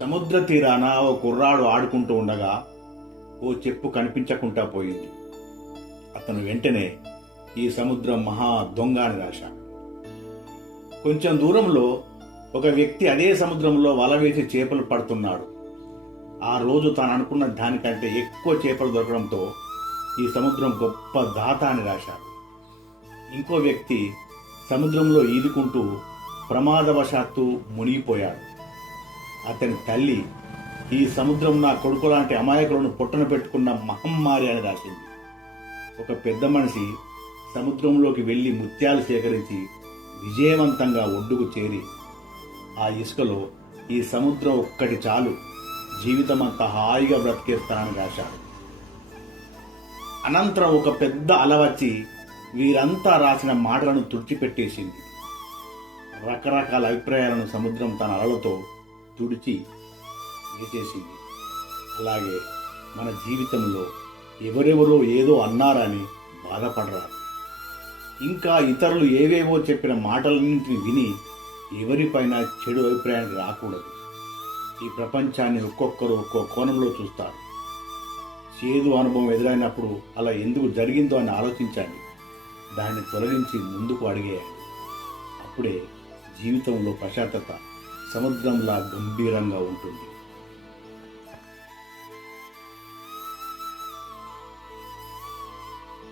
సముద్ర తీరాన ఓ కుర్రాడు ఆడుకుంటూ ఉండగా ఓ చెప్పు కనిపించకుండా పోయింది. అతను వెంటనే ఈ సముద్రం మహా దొంగ అని రాశాడు. కొంచెం దూరంలో ఒక వ్యక్తి అదే సముద్రంలో వల వేసి చేపలు పడుతున్నాడు. ఆ రోజు తాను అనుకున్న దానికంటే ఎక్కువ చేపలు దొరకడంతో ఈ సముద్రం గొప్ప దాత అని రాశాడు. ఇంకో వ్యక్తి సముద్రంలో ఈదుకుంటూ ప్రమాదవశాత్తు మునిగిపోయాడు. అతని తల్లి ఈ సముద్రం నా కొడుకు లాంటి అమాయకులను పొట్టన పెట్టుకున్న మహమ్మారి అని రాసింది. ఒక పెద్ద మనిషి సముద్రంలోకి వెళ్లి ముత్యాలు సేకరించి విజయవంతంగా ఒడ్డుకు చేరి ఆ ఇసుకలో ఈ సముద్రం ఒక్కటి చాలు, జీవితమంతా హాయిగా బ్రతికేస్తానని రాశాడు. అనంతరం ఒక పెద్ద అల వచ్చి వీరంతా రాసిన మాటలను తుడిచిపెట్టేసింది. రకరకాల అభిప్రాయాలను సముద్రం తన అలలతో తుడిచి వేసేసింది. అలాగే మన జీవితంలో ఎవరెవరో ఏదో అన్నారని బాధపడరాదు. ఇంకా ఇతరులు ఏవేవో చెప్పిన మాటలన్నింటినీ విని ఎవరిపైన చెడు అభిప్రాయానికి రాకూడదు. ఈ ప్రపంచాన్ని ఒక్కొక్కరు ఒక్కో కోణంలో చూస్తారు. చేదు అనుభవం ఎదురైనప్పుడు అలా ఎందుకు జరిగిందో అని ఆలోచించండి. దాన్ని తొలగించి ముందుకు అడిగేయండి. అప్పుడే జీవితంలో ప్రశాంతత సముద్రంలా గంభీరంగా ఉంటుంది.